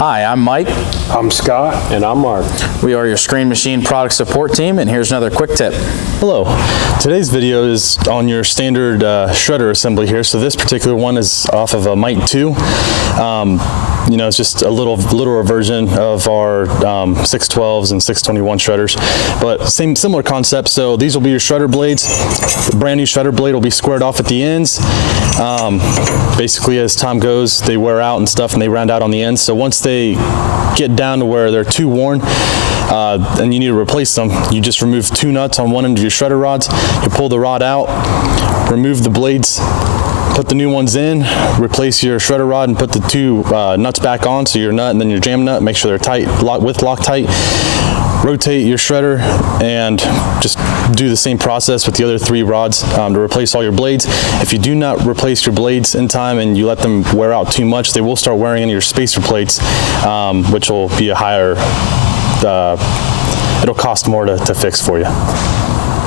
Hi, I'm Mike. I'm Scott. And I'm Mark. We are your Screen Machine product support team, and here's another quick tip. Hello. Today's video is on your standard shredder assembly here. So this particular one is off of a Mite 2. You know, it's just a littler version of our 612s and 621 shredders, but similar concept. So these will be your shredder blades. The brand new shredder blade will be squared off at the ends. Basically, as time goes, they wear out and stuff, and they round out on the ends. So once they get down to where they're too worn, and you need to replace them, you just remove 2 nuts on one end of your shredder rods. You pull the rod out, remove the blades, put the new ones in, replace your shredder rod, and put the 2 nuts back on. So your nut and then your jam nut, make sure they're tight, with Loctite. Rotate your shredder and just do the same process with the other 3 rods to replace all your blades. If you do not replace your blades in time and you let them wear out too much, they will start wearing into your spacer plates, which will be a higher, it'll cost more to fix for you.